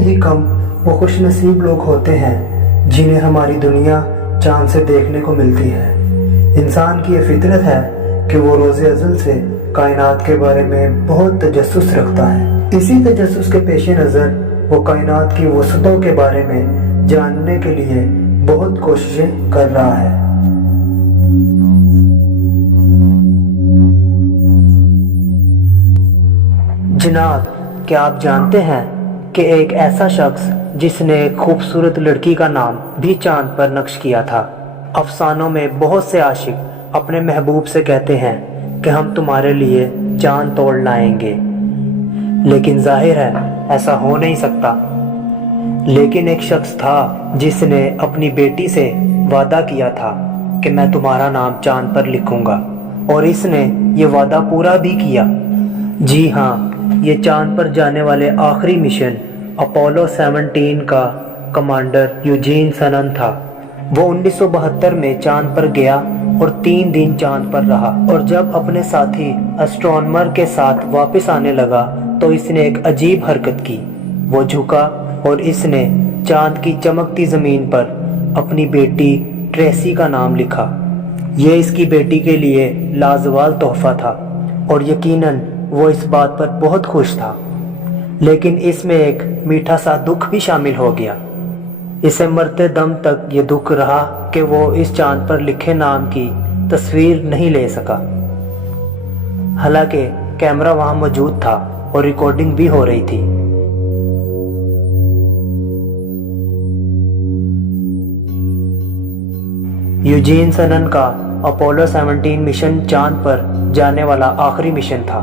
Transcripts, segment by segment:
ہی کم وہ خوش نصیب لوگ ہوتے ہیں جنہیں ہماری دنیا چاند سے دیکھنے کو ملتی ہے۔ انسان کی یہ فطرت ہے کہ وہ روز ازل سے کائنات کے بارے میں بہت تجسس رکھتا ہے۔ اسی تجسس کے پیش نظر وہ کائنات کی وسعتوں کے بارے میں جاننے کے لیے بہت کوششیں کر رہا ہے۔ جناب، کیا آپ جانتے ہیں کہ ایک ایسا شخص جس نے ایک خوبصورت لڑکی کا نام بھی چاند پر نقش کیا تھا؟ افسانوں میں بہت سے عاشق اپنے محبوب سے کہتے ہیں کہ ہم تمہارے لیے چاند توڑ لائیں گے، لیکن ظاہر ہے ایسا ہو نہیں سکتا۔ لیکن ایک شخص تھا جس نے اپنی بیٹی سے وعدہ کیا تھا کہ میں تمہارا نام چاند پر لکھوں گا، اور اس نے یہ وعدہ پورا بھی کیا۔ جی ہاں، یہ چاند پر جانے والے آخری مشن اپولو 17 کا کمانڈر یوجین سنن تھا۔ وہ 1972 میں چاند پر گیا اور 3 دن چاند پر رہا، اور جب اپنے ساتھی اسٹرونمر کے ساتھ واپس آنے لگا تو اس نے ایک عجیب حرکت کی۔ وہ جھکا اور اس نے چاند کی چمکتی زمین پر اپنی بیٹی ٹریسی کا نام لکھا۔ یہ اس کی بیٹی کے لیے لازوال تحفہ تھا، اور یقیناً وہ اس بات پر بہت خوش تھا، لیکن اس میں ایک میٹھا سا دکھ بھی شامل ہو گیا۔ اسے مرتے دم تک یہ دکھ رہا کہ وہ اس چاند پر لکھے نام کی تصویر نہیں لے سکا، حالانکہ کیمرہ وہاں موجود تھا اور ریکارڈنگ بھی ہو رہی تھی۔ یوجین سنن کا اپولو 17 مشن چاند پر جانے والا آخری مشن تھا۔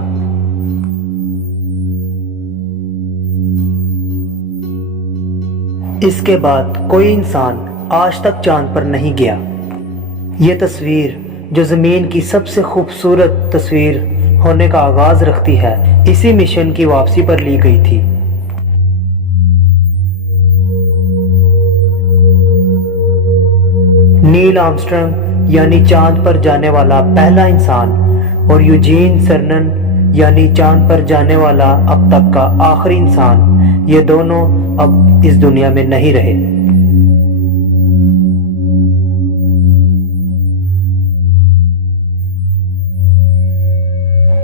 اس کے بعد کوئی انسان آج تک چاند پر نہیں گیا۔ یہ تصویر جو زمین کی سب سے خوبصورت تصویر ہونے کا آغاز رکھتی ہے، اسی مشن کی واپسی پر لی گئی تھی۔ نیل آرمسٹرانگ یعنی چاند پر جانے والا پہلا انسان، اور یوجین سرنن یعنی چاند پر جانے والا اب تک کا آخری انسان، یہ دونوں اب اس دنیا میں نہیں رہے۔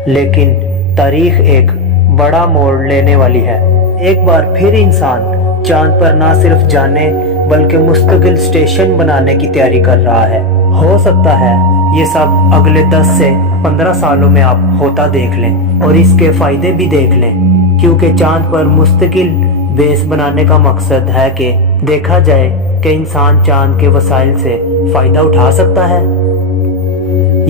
لیکن تاریخ ایک بڑا موڑ لینے والی ہے۔ ایک بار پھر انسان چاند پر نہ صرف جانے بلکہ مستقل اسٹیشن بنانے کی تیاری کر رہا ہے۔ ہو سکتا ہے یہ سب اگلے 10 سے 15 سالوں میں آپ ہوتا دیکھ لیں اور اس کے فائدے بھی دیکھ لیں، کیونکہ چاند پر مستقل بیس بنانے کا مقصد ہے کہ دیکھا جائے کہ انسان چاند کے وسائل سے فائدہ اٹھا سکتا ہے۔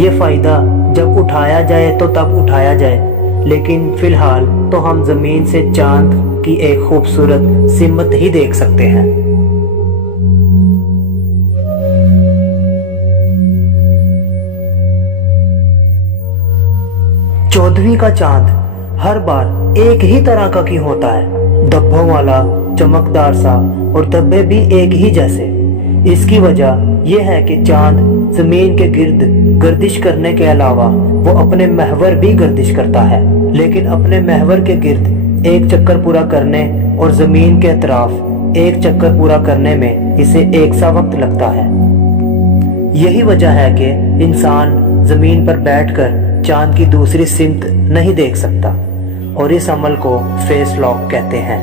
یہ فائدہ جب اٹھایا جائے تو تب اٹھایا جائے، لیکن فی الحال تو ہم زمین سے چاند کی ایک خوبصورت سمت ہی دیکھ سکتے ہیں۔ چودھویں کا چاند ہر بار ایک ہی طرح کا کیوں ہوتا ہے؟ دھبوں والا، چمکدار سا، اور دھبے بھی ایک ہی جیسے۔ اس کی وجہ یہ ہے کہ چاند زمین کے گرد گردش کرنے کے علاوہ وہ اپنے محور بھی گردش کرتا ہے، لیکن اپنے محور کے گرد ایک چکر پورا کرنے اور زمین کے اطراف ایک چکر پورا کرنے میں اسے ایک سا وقت لگتا ہے۔ یہی وجہ ہے کہ انسان زمین پر بیٹھ کر چاند کی دوسری سمت نہیں دیکھ سکتا، اور اس عمل کو فیس لاک کہتے ہیں۔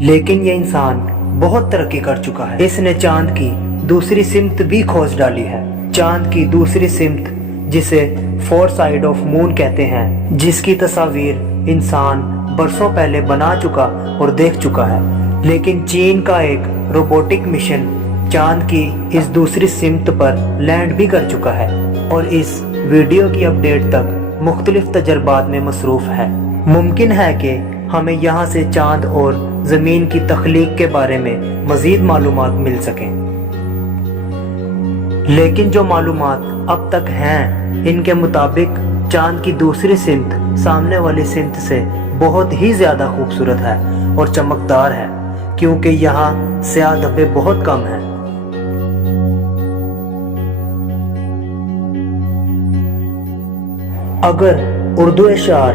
لیکن یہ انسان بہت ترقی کر چکا ہے۔ اس نے چاند کی دوسری سمت بھی کھوج ڈالی ہے۔ چاند کی دوسری سمت، جسے فور سائیڈ آف مون کہتے ہیں، جس کی تصاویر انسان برسوں پہلے بنا چکا اور دیکھ چکا ہے۔ لیکن چین کا ایک روبوٹک مشن چاند کی اس دوسری سمت پر لینڈ بھی کر چکا ہے، اور اس ویڈیو کی اپڈیٹ تک مختلف تجربات میں مصروف ہے۔ ممکن ہے کہ ہمیں یہاں سے چاند اور زمین کی تخلیق کے بارے میں مزید معلومات مل سکیں، لیکن جو معلومات اب تک ہیں ان کے مطابق چاند کی دوسری سمت سامنے والی سمت سے بہت ہی زیادہ خوبصورت ہے اور چمکدار ہے، کیونکہ یہاں سیاہ دھبے بہت کم ہیں۔ اگر اردو اشعار